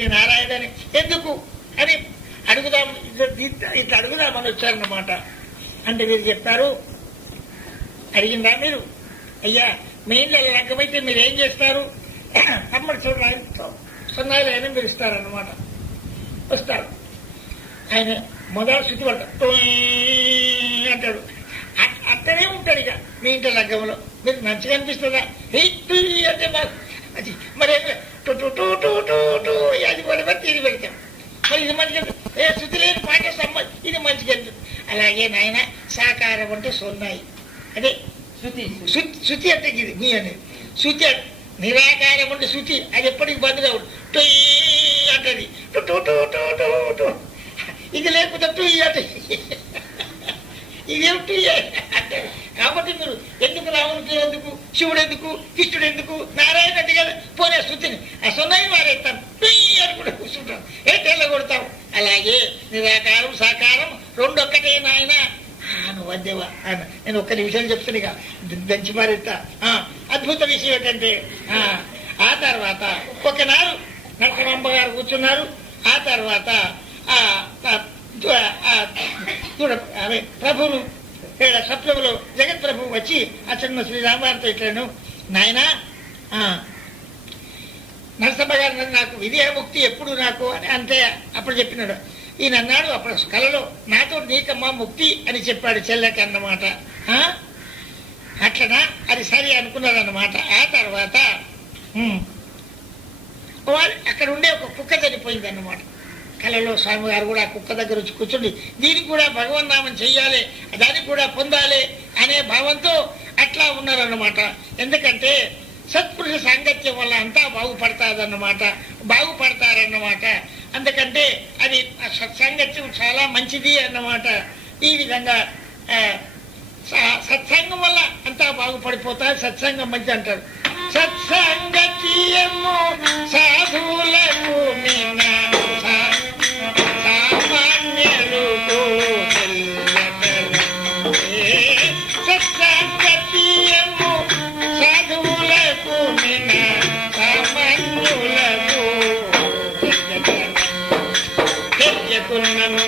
శ్రీ నారాయణని ఎందుకు అని అడుగుదాం ఇట్లా- అడుగుదామని వచ్చారన్నమాట. అంటే మీరు చెప్పారు అడిగిందా మీరు? అయ్యా మీ ఇంట్లో రకమైతే మీరు ఏం చేస్తారు? అమ్మడు సున్నాయి సున్నాయిలు అయినా మీరు ఇస్తారన్నమాట. వస్తారు. ఆయన మొదటి శుద్ధి పడతాడు అంటాడు. అక్కడే ఉంటాడు ఇక మీ ఇంట్లో లగ్గంలో మీకు మంచిగా అనిపిస్తుందా? అంటే అది మరి అది కూడా తిరిగి పెడతాం మరి ఇది మంచిగా ఏ శుద్ధి లేని పాట సమ్మ ఇది మంచిగా అనిపిస్తుంది అలాగే నాయన సాకారం అంటే సొన్నాయి అదే శుతి శృతి అంటే ఇది నీ అనేది శుతి నిరాకారం అంటే శుతి అది ఎప్పటికి బంద్ కావు టొయ్ అంటది ఇది లేకపోతే టూ అంటే ఇదేం టూ అంటే కాబట్టి మీరు ఎందుకు రావణుడు ఎందుకు శివుడు ఎందుకు కృష్ణుడు ఎందుకు నారాయణ అంటే కదా పోనే శృతిని ఆ సున్నాయి మారేస్తాం టొయ్ అని కూడా కూర్చుంటాం ఏ తెల్ల కొడతాం అలాగే నిరాకారం సాకారం రెండు ఒక్కటే నాయన నువ్వు వద్దేవా అన్న నేను చెప్తున్నా ఇక. దంచి మారేస్తా. అద్భుత విషయం ఏంటంటే ఆ, ఆ తర్వాత ఒకనాడు నరసింహమ్మ గారు కూర్చున్నారు. ఆ తర్వాత ఆ, ఆ, చూడ జగత్ ప్రభు వచ్చి ఆ చిన్న శ్రీరామారితో ఇట్లాను నాయనా ఆ, నరసమ్మ గారు నాకు విధి ముక్తి ఎప్పుడు నాకు? అని అంటే అప్పుడు చెప్పినాడు. ఈయన అన్నాడు అప్పుడు కలలో నాతో నీకమ్మా ముక్తి అని చెప్పాడు చెల్లెకి అన్నమాట. ఆ? అట్లనా? అది సరి అనుకున్నదన్నమాట. ఆ తర్వాత అక్కడ ఉండే ఒక కుక్క చనిపోయింది అన్నమాట కళలో స్వామి గారు కూడా ఆ కుక్క దగ్గర వచ్చి కూర్చుండి దీనికి కూడా భగవన్నామం చెయ్యాలి దానికి కూడా పొందాలి అనే భావంతో అట్లా ఉన్నారన్నమాట. ఎందుకంటే సత్పురుష సాంగత్యం వల్ల అంతా బాగుపడతాదన్నమాట బాగుపడతారన్నమాట. అందుకంటే అది ఆ సత్సాంగత్యం చాలా మంచిది అన్నమాట. ఈ విధంగా సత్సంగం వల్ల అంతా బాగుపడిపోతారు సత్సంగం మంచి అంటారు సత్సంగత్యము సాధువులకు మిన్న సా- సామాన్యులకు తెలియకలు. ఏ సత్సంగత్యము సాధువులకు మిన్న సామాన్యులకు తెలియకున్నను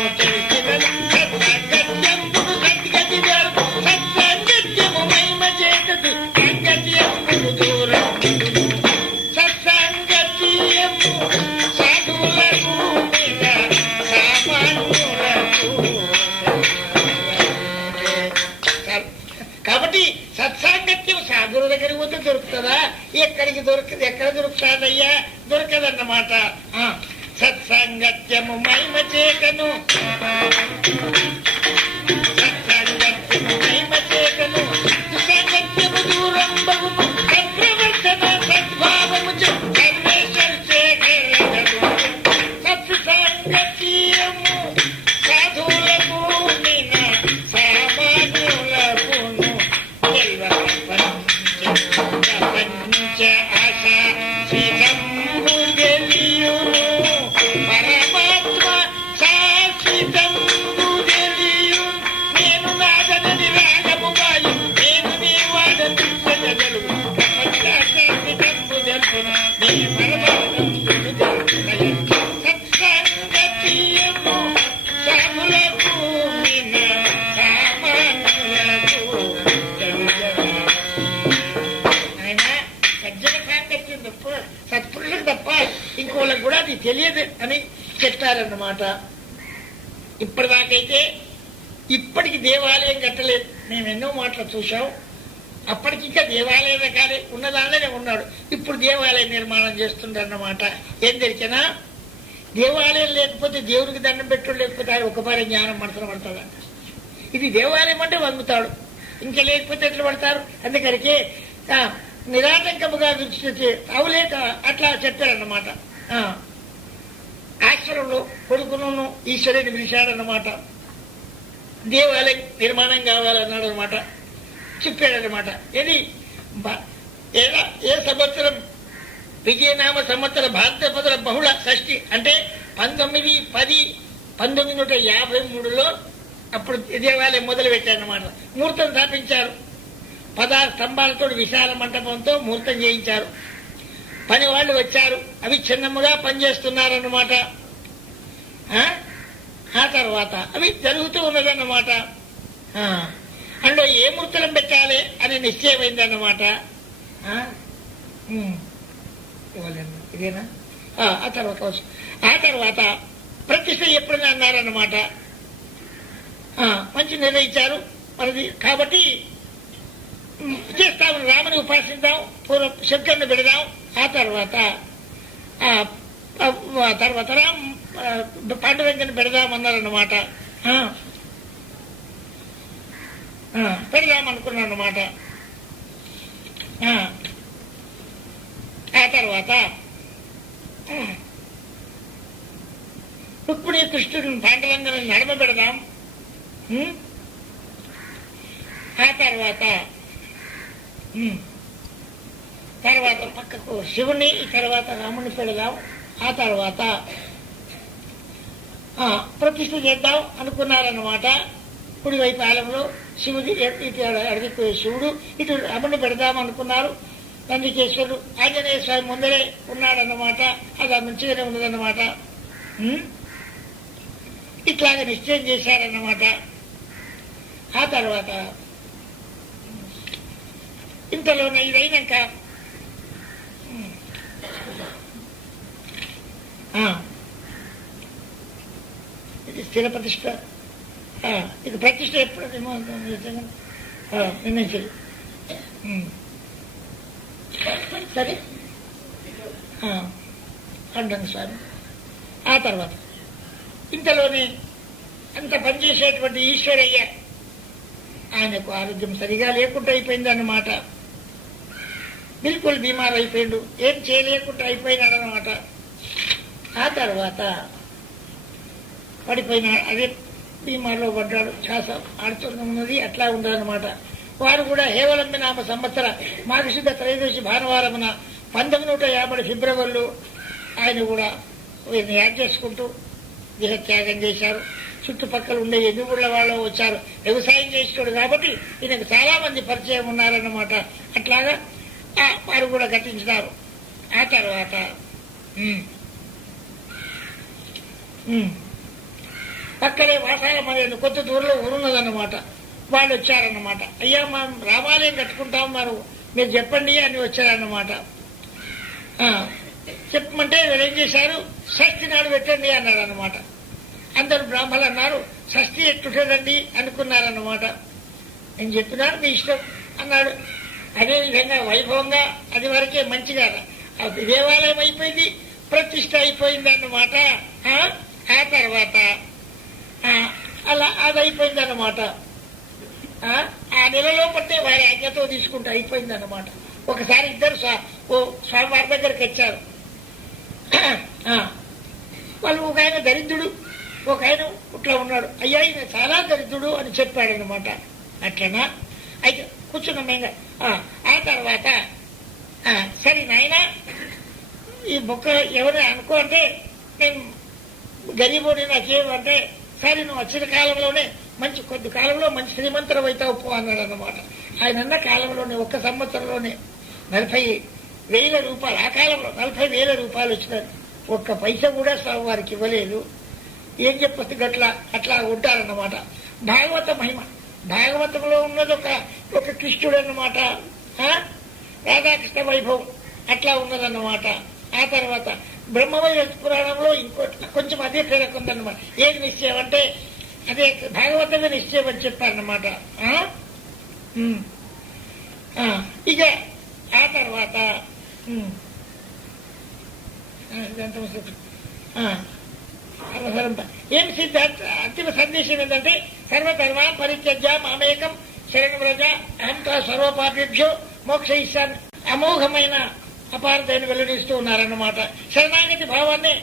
ఎన్నో చూసాం అప్పటికి ఇంకా దేవాలయం కానీ ఉన్నదానిలోనే ఉన్నాడు. ఇప్పుడు దేవాలయ నిర్మాణం చేస్తుండన్నమాట ఏం తెలిసినా దేవాలయం లేకపోతే దేవుడికి దండం పెట్టు లేకపోతే ఆయన ఒకపారి జ్ఞానం మనసులో పడుతుందంట ఇది దేవాలయం అంటే వంగుతాడు. ఇంకా లేకపోతే ఎట్లా పడతారు? అందుకరికే నిరాటంకముగా విడిచిపెట్టి అవులేక అట్లా చెప్పారన్నమాట. ఆ, కొడుకును ఈశ్వరుని పిలిచాడన్నమాట. దేవాలయం నిర్మాణం కావాలన్నాడు అనమాట చెప్పాడనమాట ఏది? ఏ సంవత్సరం? విజయనామ సంవత్సర భారతపదుల బహుళ షష్ఠి. అంటే పంతొమ్మిది పది పంతొమ్మిది నూట యాభై మూడులో అప్పుడు దేవాలయం మొదలు పెట్టారనమాట ముహూర్తం స్థాపించారు. పదహారు స్తంభాలతో విశాల మంటపంతో ముహూర్తం చేయించారు. పని వాళ్ళు వచ్చారు. అవి చిన్నముగా పనిచేస్తున్నారన్నమాట. ఆ? ఆ తర్వాత అవి జరుగుతూ ఉన్నదన్నమాట. ఆ. అందులో ఏ మృతులం పెట్టాలి అని నిశ్చయమైందన్నమాట. ఇవ్వలేను. ఇదేనా? ఆ, ఆ తర్వాత ఆ తర్వాత ప్రతిష్ట ఎప్పుడైనా అన్నారన్నమాట. ఆ, మంచి నిర్ణయించారు మనది కాబట్టి చేస్తాము రాముని ఉపాసిద్దాం పూర్వ శంకర్ని పెడదాం. ఆ తర్వాత ఆ, తర్వాత రామ్ పాండురంగని పెడదామన్నారన్నమాట. పెడదామనుకున్నాను అన్నమాట ఆ. ఆ తర్వాత ఆ, రుక్మిణి కృష్ణుడిని పాండురంగని నడమ పెడదాం ఆ తర్వాత తర్వాత పక్కకు శివుని తర్వాత రాముని పెడదాం. ఆ తర్వాత ఆ, ప్రతిష్ఠ చేద్దాం అనుకున్నారన్నమాట. కుడివైపు ఆలంలో శివుడి ఇటు అడిగి శివుడు ఇటు రమణి పెడదాం అనుకున్నారు నందికేశ్వరుడు. ఆంజనేయ స్వామి ముందరే ఉన్నాడన్నమాట. అది మంచిగానే ఉన్నదన్నమాట. ఇట్లాగ నిశ్చయం చేశారన్నమాట. ఆ తర్వాత ఇంతలోనే ఇదైనాక ఇది స్థిర ప్రతిష్ట. ఇది ప్రతిష్ట ఎప్పుడు ఏమో నిజంగా నిర్ణయించదు సరే ఆ, సార్ ఆ తర్వాత ఇంతలోనే అంత పనిచేసేటువంటి ఈశ్వరయ్య ఆయనకు ఆరోగ్యం సరిగా లేకుండా అయిపోయింది అన్నమాట బిల్కుల్ బీమార్ అయిపోయిండు. ఏం చేయలేకుండా అయిపోయినాడు అనమాట ఆ తర్వాత పడిపోయిన అదే బీమార్లో పడ్డాడు. శ్వాస ఆడుతున్నది అట్లా ఉండదన్నమాట వారు కూడా హేవలంబి నామ సంవత్సర మాఘశుద్ధ త్రయోదశి భానువారమున పంతొమ్మిది నూట యాభై ఫిబ్రవరిలో ఆయన కూడా వీరిని యాడ్ చేసుకుంటూ దేహత్యాగం చేశారు. చుట్టుపక్కల ఉండే ఎదుగుళ్ళ వాళ్ళు వచ్చారు. వ్యవసాయం చేసేవాడు కాబట్టి ఈయనకు చాలా మంది పరిచయం ఉన్నారన్నమాట. అట్లాగా వారు కూడా గతించినారు. ఆ తర్వాత పక్కనే వాసాల మరేది కొత్త దూరంలో ఊరున్నదన్నమాట. వాళ్ళు వచ్చారన్నమాట. అయ్యా మనం రామాలయం కట్టుకుంటాం మరి మీరు చెప్పండి అని వచ్చారన్నమాట. చెప్పమంటే వీళ్ళు ఏం చేశారు? షష్ఠి నాడు పెట్టండి అన్నారు అనమాట అందరు బ్రాహ్మణులు అన్నారు షష్ఠి ఎట్టుంటుందండి? అనుకున్నారన్నమాట. నేను చెప్పినాను మీ ఇష్టం? అన్నాడు. అదేవిధంగా వైభవంగా అది వరకే మంచిగా ఆ దేవాలయం అయిపోయింది ప్రతిష్ట అయిపోయింది అన్నమాట ఆ? తర్వాత అలా అది అయిపోయిందన్నమాట ఆ నెలలో పట్టే వారి ఆజ్ఞతో తీసుకుంటే అయిపోయిందన్నమాట. ఒకసారి ఇద్దరు స్వా- ఓ స్వామివారి దగ్గరికి వచ్చారు. వాళ్ళు ఒక ఆయన దరిద్రుడు ఒక ఆయన ఇట్లా ఉన్నాడు. అయ్యా ఈయన చాలా దరిద్రుడు అని చెప్పాడు అనమాట అట్లనా? అయితే కూర్చున్నాం ఇంకా ఆ, తర్వాత సరే నాయన ఈ బుక్క ఎవరు అనుకో అంటే నేను గరీబుని నాకేమంటే సరే నువ్వు వచ్చిన కాలంలోనే మంచి కొద్ది కాలంలో మంచి శ్రీమంతుడు అవుతావు పో అన్నాడు అనమాట ఆయన అన్న కాలంలోనే ఒక్క సంవత్సరంలోనే నలభై వేల రూపాయలు ఆ కాలంలో నలభై వేల రూపాయలు వచ్చినాయి. ఒక్క పైసా కూడా స్వామి వారికి ఇవ్వలేదు. ఏం చెప్పొచ్చు? గట్లా అట్లా ఉంటారన్నమాట. భాగవత మహిమ. భాగవతంలో ఉన్నది ఒక ఒక కృష్ణుడు అన్నమాట రాధాకృష్ణ వైభవం. అట్లా ఉన్నదన్నమాట. ఆ తర్వాత బ్రహ్మవైర పురాణంలో ఇంకోటి కొంచెం అదే పేరకు ఉందన్నమాట. ఏది నిశ్చయం అంటే అదే భాగవతమే నిశ్చయం అని చెప్పారన్నమాట. ఆ? ఆ, ఇక ఆ తర్వాత ఏం సిద్ధాంత అంతిమ సందేశం ఏంటంటే సర్వధర్మ పరిత్యజ మామేకం శరణ్ వ్రజ అహంతా సర్వపాపేభ్యో మోక్ష ఇస్తాను అమోఘమైన అపారతను వెల్లడిస్తూ ఉన్నారన్నమాట. శరణాగతి భావాన్ని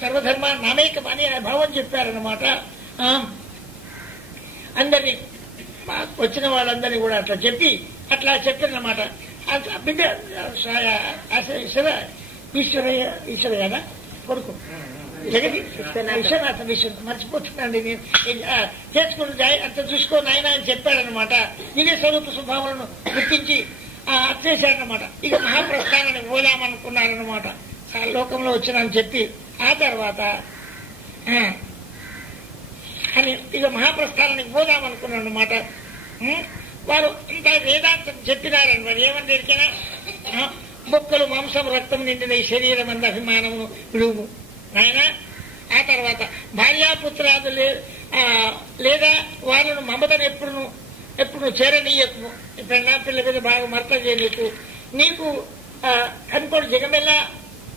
సర్వధర్మ నామేకం అని ఆ భావం చెప్పారన్నమాట. అందరినీ మా- వచ్చిన వాళ్ళందరినీ కూడా అట్లా చెప్పి అట్లా చెప్పినమాట అట్లా బిడ్డ ఈశ్వర ఈశ్వరయ్య ఈశ్వరయ్యనా కొడుకు. జగతి విశ్వనాథ. విశ్వ మర్చిపోతున్నాండి నేను. ఆ, చేసుకుని అంత చూసుకోని ఆయన అని చెప్పాడనమాట ఇదే స్వరూప స్వభావాలను గుర్తించి ఆ, చేశాడనమాట ఇక మహాప్రస్థానానికి పోదామనుకున్నారనమాట లోకంలో వచ్చినని చెప్పి ఆ తర్వాత అని ఇక మహాప్రస్థానానికి పోదామనుకున్నాడు అనమాట వారు ఇంత వేదాంతం చెప్పినారని వారు ఏమని ఎరికైనా? మొక్కలు మాంసం రక్తం నిండిన ఈ శరీరం అంద అభిమానము విడుము. ఆయన ఆ తర్వాత భార్యాపుత్రాదు ఆ, లేదా వాళ్ళను మమతను ఎప్పుడును ఎప్పుడు చేరనీయకు. నా పిల్ల మీద బాగా మరత చేయనీకు నీకు. ఆ, కనుకోడు జగమెల్లా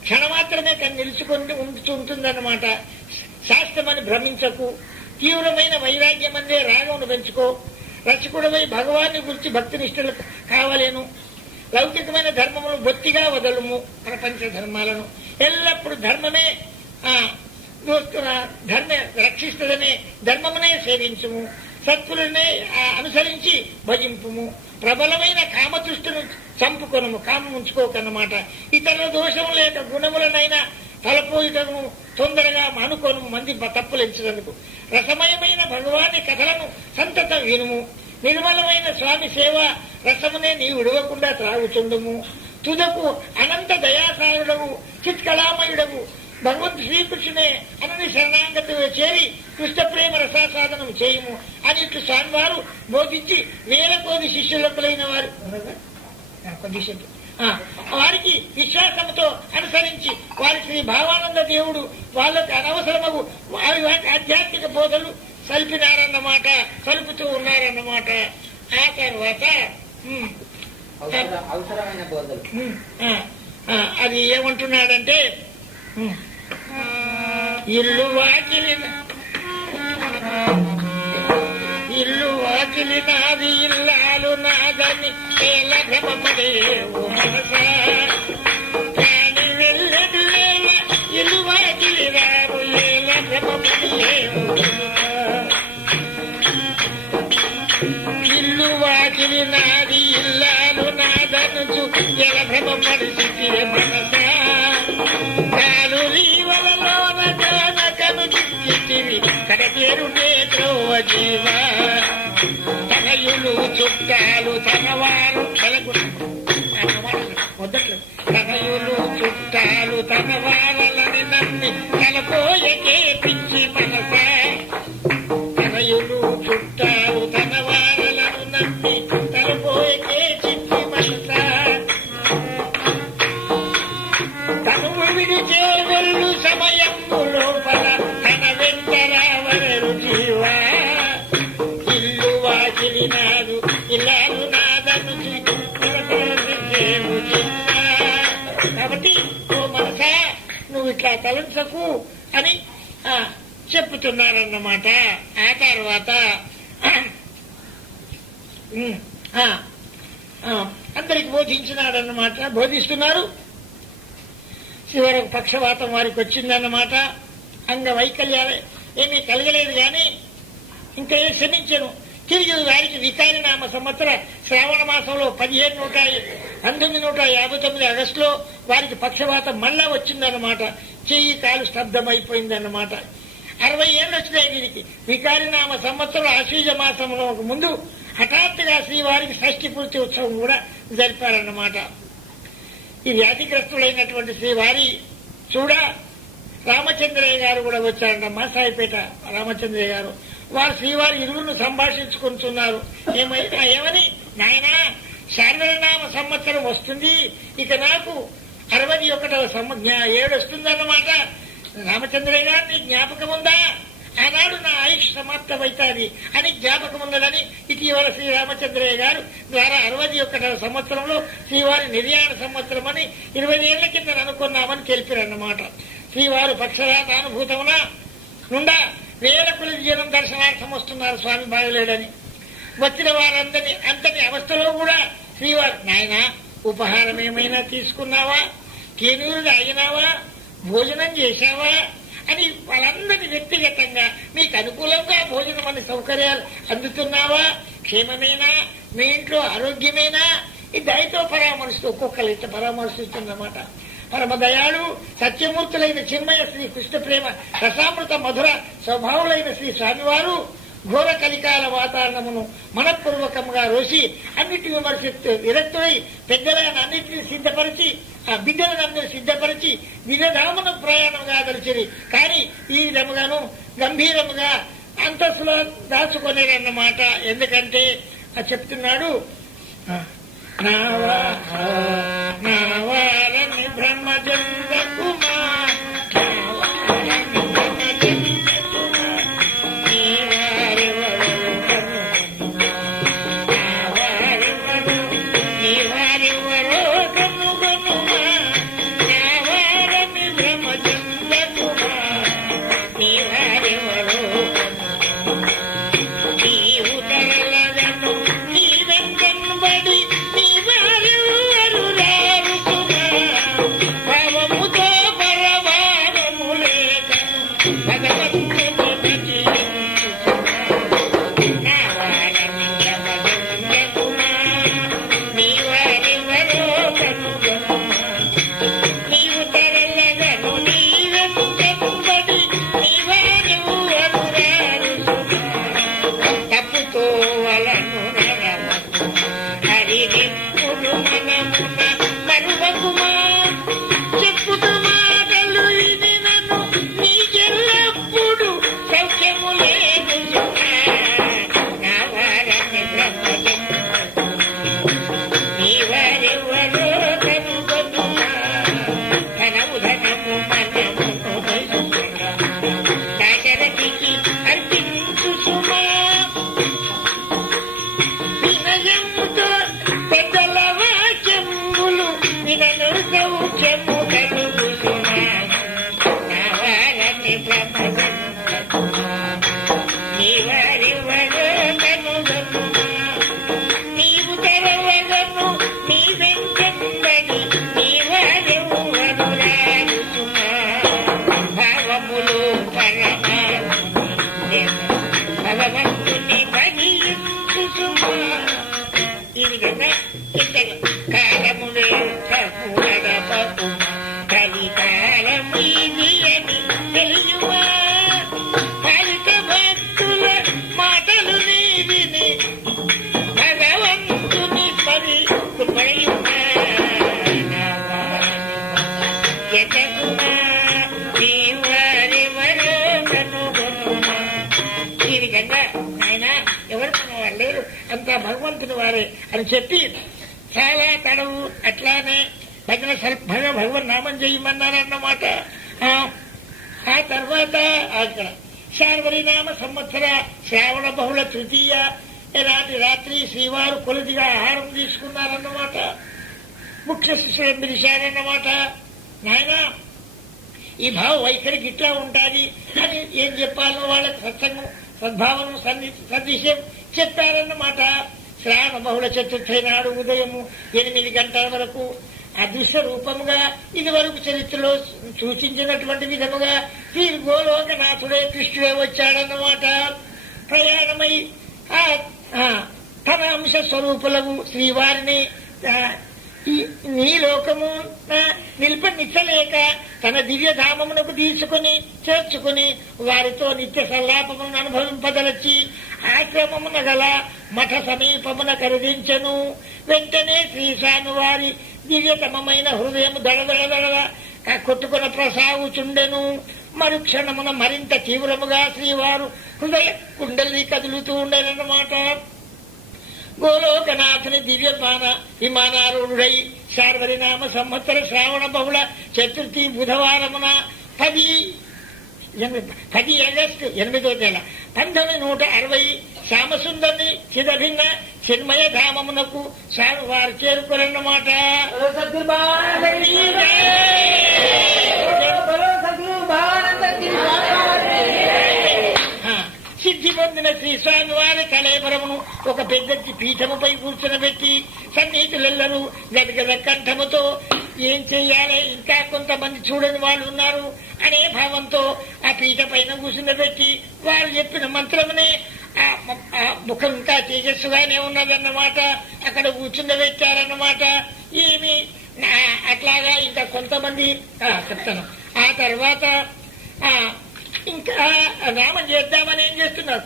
క్షణమాత్రమే కని నిలుచుకొని ఉంటూ ఉంటుందన్నమాట. శాస్త్రమని భ్రమించకు. తీవ్రమైన వైరాగ్యం అందే రాగమును పెంచుకో. రచకుడవై భగవాన్ని గురించి భక్తి నిష్ఠలు కావలేను. లౌకికమైన ధర్మమును బొత్తిగా వదలుము. ప్రపంచ ధర్మాలను. ఎల్లప్పుడు ధర్మమే ఆ, ధర్మ రక్షిస్తుందనే ధర్మమునే సేవించుము. సత్పురునే అనుసరించి భజింపుము. ప్రబలమైన కామతృష్టిని చంపుకొనము కామం ఉంచుకోకన్నమాట. ఇతరుల దోషం లేక గుణములనైనా తలపోయిటను తొందరగా మానుకోను మంది తప్పులెంచినందుకు రసమయమైన భగవాని కథలను సంతత వినుము. నిర్మలమైన స్వామి సేవ రసమునే నీ విడవకుండా త్రాగుచుండము. తుదకు అనంత దయాసారుడవు చిత్కళామయుడవు భగవంతు శ్రీకృష్ణునే అనని శరణాంగతి చేరి కృష్ణ ప్రేమ రసాసాధనం చేయుము అని ఇట్లు స్వామివారు బోధించి వేల కోది శిష్యులకులైన వారు. వారికి విశ్వాసంతో అనుసరించి వారి శ్రీ భావానంద దేవుడు వాళ్ళకి అనవసరమగు వారి వారి ఆధ్యాత్మిక బోధలు సల్పినారన్నమాట సలుపుతూ ఉన్నారన్నమాట ఆ తర్వాత అది ఏమంటున్నాడంటే ఇల్లు వాకిలిన ఇల్లు వాకిలి నాది ఇల్లాలు నాదని ఏల మనసా. కాని వెళ్ళదు వేళ ఇల్లు వాకిలి రాదు ఏల ఇల్లు వాకిలి నాది ఇల్లాలు నాదనుచు ఎల పరిస్థితి మనసా. పేరునే త్రోవ జీవ తనయులు చుట్టాలు తనవారు తలకు తనయులు చుట్టాలు తనవారలని నమ్మి తలపోయకే చెప్పుతున్నారన్నమాట ఆ తర్వాత అందరికి బోధించినాడన్నమాట బోధిస్తున్నారు. చివరకు పక్షవాతం వారికి వచ్చిందన్నమాట. అంగవైకల్యాలు ఏమీ కలగలేదు కానీ ఇంకా ఏం శ్రమించను తిరిగి వారికి వికారినామ సంవత్సర శ్రావణ మాసంలో పదిహేను నూట పంతొమ్మిది నూట యాభై తొమ్మిది ఆగస్టులో వారికి పక్షవాతం మళ్ళా వచ్చిందన్నమాట. చెయ్యి కాలు స్తబ్దమైపోయిందన్నమాట అరవై ఏళ్ళు వచ్చినాయి వీరికి వికారినామ సంవత్సరం ఆశ్వీజ మాసంలో ముందు హఠాత్తుగా శ్రీవారికి షష్ఠి పూర్తి ఉత్సవం కూడా జరిపారన్నమాట. ఈ వ్యాధిగ్రస్తులైనటువంటి శ్రీవారి చూడ రామచంద్రయ్య గారు కూడా వచ్చారంటమ్మా సాయిపేట రామచంద్రయ్య గారు. వారు శ్రీవారి ఇరువును సంభాషించుకుంటున్నారు. ఏమైనా ఏమని? నాయనా శారదనామ సంవత్సరం వస్తుంది. ఇక నాకు అరవై ఒకటవ సంవ ఏడు వస్తుందన్నమాట. రామచంద్రయ్య నీ జ్ఞాపకం ఉందా ఆనాడు నా ఆయుష్ సమాప్తమవుతుంది అని జ్ఞాపకం ఉన్నదని ఇటీవల శ్రీ రామచంద్రయ్య గారు ద్వారా అరవై ఒకటవ సంవత్సరంలో శ్రీవారి నిర్యాణ సంవత్సరం అని ఇరవై ఏళ్ళ కింద అనుకున్నామని తెలిపిరన్నమాట. శ్రీవారు పక్షరాతానుభూతమున నుండా వేల కొలిది జనం దర్శనార్థం వస్తున్నారు స్వామి బాగలేడని వచ్చిన వారందరి అంతటి అవస్థలో కూడా శ్రీవారు నాయన ఉపహారం ఏమైనా తీసుకున్నావా? కేనూరు తాగినావా భోజనం చేశావా అని వాళ్ళందరినీ వ్యక్తిగతంగా మీకు అనుకూలంగా భోజనం అనే సౌకర్యాలు అందుతున్నావా? క్షేమమేనా? మీ ఇంట్లో ఆరోగ్యమేనా? ఈ దయతో పరామర్శిస్తూ ఒక్కొక్కరు ఇట్లా పరామర్శిస్తుందన్నమాట. పరమదయాళు సత్యమూర్తులైన చిన్మయ శ్రీ కృష్ణ ప్రేమ రసామృత మధుర స్వభావులైన శ్రీ స్వామివారు ఘోర కలికాల వాతావరణమును మనపూర్వకంగా రోసి అన్నిటి విమర్శిస్తూ విరక్తులై పెద్దలైన అన్నిటిని సిద్ధపరిచి ఆ బిడ్డలందరూ సిద్ధపరిచి దినధామను ప్రయాణంగా దలిచిరి కానీ ఈ విధముగాను గంభీరముగా అంతస్తులో దాచుకోలేరన్నమాట ఎందుకంటే చెప్తున్నాడు నావా అట్లానే తగిన సర్భగా భగవన్ నామం చేయమన్నారన్నమాట ఆ, ఆ తర్వాత అక్కడ శార్వరినామ సంవత్సర శ్రావణ బహుళ తృతీయ రాత్రి రాత్రి శ్రీవారు కొలుదిగా ఆహారం తీసుకున్నారన్నమాట ముఖ్య శిష్యులు పిలిచారన్నమాట నాయనా ఈ భావ వైఖరికి ఇట్లా ఉంటాది అని ఏం చెప్పాలో వాళ్ళకి సత్సంగం సద్భావనం సందేశం చెప్పారన్నమాట శ్రావణ బహుళ చతుర్థి నాడు ఉదయము ఎనిమిది గంటల వరకు. అదృశ్య రూపముగా ఇది వరకు చరిత్రలో సూచించినటువంటి విధముగా శ్రీ గోలోకనాథుడే కృష్ణుడే వచ్చాడన్నమాట. ప్రయాణమై ఆ, తన అంశ స్వరూపులకు శ్రీవారిని ఈ నీ లోకము నిల్పనిచ్చలేక తన దివ్యధామమునకు తీసుకుని చేర్చుకుని వారితో నిత్య సల్లాపమును అనుభవింపదలచి ఆశ్రమమున గల మఠ సమీపమున కరుదించను. వెంటనే శ్రీశాను వారి దివ్యతమైన హృదయం దడదడదడ కొట్టుకున్న ప్రసాగుచుండెను మరుక్షణమున మరింత తీవ్రముగా శ్రీవారు హృదయ కుండలి కదులుతూ ఉండేదన్నమాట గోలోకనాథుని దివ్యమాన విమానారూఢుడై సార్వరినామ సంవత్సర శ్రావణ బహుళ చతుర్థి బుధవారమున పది ఎనిమిది పది ఆగస్టు ఎనిమిదో నెల పంతొమ్మిది నూట అరవై శ్యామసుందరిని చిదభిన్న చిన్మయ ధామమునకు సారు వారు చేరుకోరన్నమాట बोलो సిద్ధి పొందిన శ్రీ స్వామి వారి కళేబరమును ఒక పెద్దకి పీఠముపై కూర్చునబెట్టి సన్నిహితులెల్లరూ గదగద కంఠముతో ఏం చెయ్యాలి? ఇంకా కొంతమంది చూడని వాళ్ళు ఉన్నారు అనే భావంతో ఆ పీఠ పైన కూర్చునబెట్టి వారు చెప్పిన మంత్రమునే ఆ ముఖం ఇంకా తేజస్సుగానే ఉన్నదన్నమాట. అక్కడ కూర్చుండబెట్టారన్నమాట. ఏమి? అట్లాగా ఇంకా కొంతమంది ఆ, చెప్తాను. ఆ తర్వాత ఆ ఇంకా నామం చేద్దామని ఏం చేస్తున్నారు?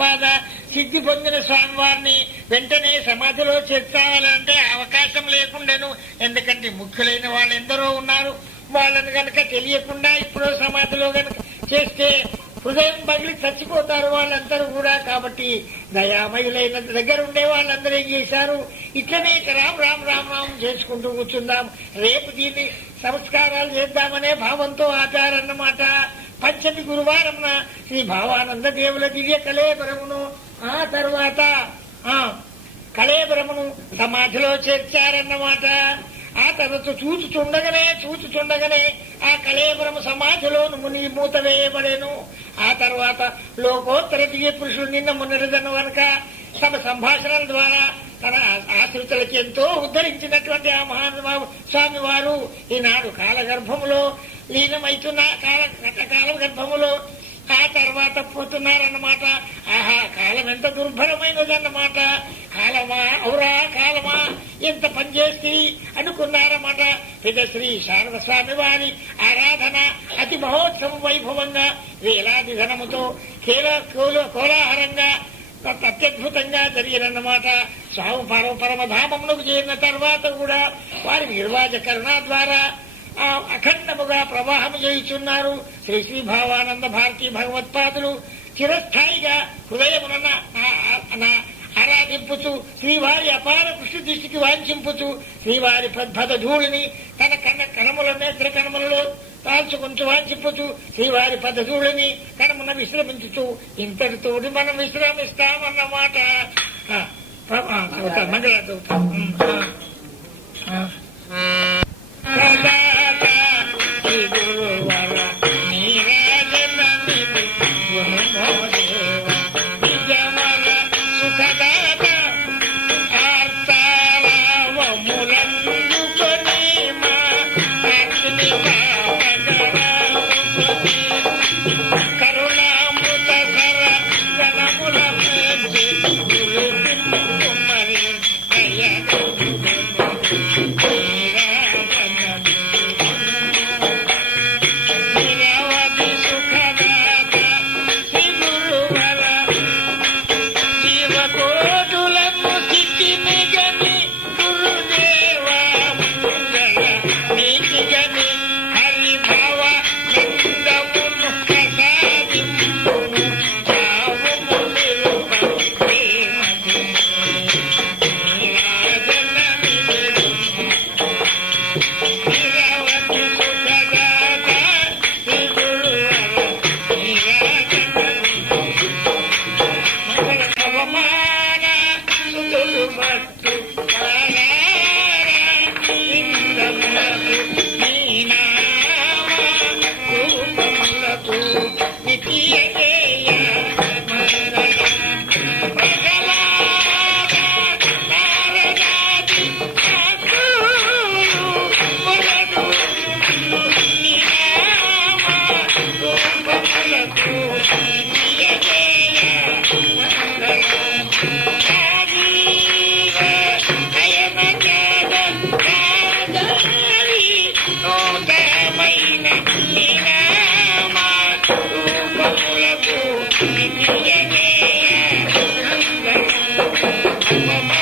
పాద సిద్ధి పొందిన స్వామివారిని వెంటనే సమాధిలో చేర్చాలంటే అవకాశం లేకుండాను. ఎందుకంటే ముఖ్యులైన వాళ్ళు ఎందరో ఉన్నారు. వాళ్ళని గనక తెలియకుండా ఇప్పుడు సమాధిలో గనక చేస్తే హృదయం పగిలి చచ్చిపోతారు వాళ్ళందరూ కూడా. కాబట్టి దయామయులైన దగ్గర ఉండే వాళ్ళందరూ ఏం చేశారు? ఇట్లనే రామ్ రామ్ రామ్ రామ్ చేసుకుంటూ కూర్చుందాం. రేపు దీన్ని సంస్కారాలు చేద్దామనే భావంతో ఆచారన్నమాట. పంచమి గురువారం శ్రీ భావానంద దేవుల దివ్య కళేబరమును. ఆ తర్వాత ఆ కళేబరమును సమాధిలో చేర్చారన్నమాట. ఆ తర్వాత చూచుచుండగానే చూచుచుండగానే ఆ కళేబరము సమాధిలో ముని మూత వేయబడేను. ఆ తర్వాత లోకోత్తర దివ్య పురుషుడు నిన్న మున్నరిదను వనక తమ సంభాషణల ద్వారా తన ఆశ్రితులకి ఎంతో ఉద్ధరించినటువంటి ఆ మహానుభావు స్వామి వారు ఈనాడు కాలగర్భములో లీనమైతున్న కాల కాల గర్భములో ఆ తర్వాత పోతున్నారన్నమాట. ఆహా కాలం ఎంత దుర్భరమైనదన్నమాట. కాలమా ఔరా కాలమా ఎంత పనిచేసి అనుకున్నారన్నమాట. పెద్ద శ్రీ వారి ఆరాధన అతి మహోత్సవ వైభవంగా వేలాది ధనముతో కేల కోలాహలంగా అత్యద్భుతంగా జరిగినన్నమాట. స్వామి పరమ పరమధామమునకు చేరిన తర్వాత కూడా వారి నిర్వాచకరణ ద్వారా అఖండముగా ప్రవాహం చేయుచున్నారు శ్రీ శ్రీ భావానంద భారతీ భగవత్పాదులు. చిరస్థాయిగా హృదయమున నా ఆరాధింపుచు శ్రీవారి అపార కృష్ణ దృష్టికి వాంఛింపుచు శ్రీవారి పద్భద ధూళిని తన కన్న కణముల నేత్ర కణములలో తాల్చుకుంటూ వాంఛింపుచు శ్రీవారి పద్ధతులని కణమున విశ్రమించుతూ ఇంతటితోటి మనం విశ్రమిస్తామన్నమాట. మంగళ Thank you.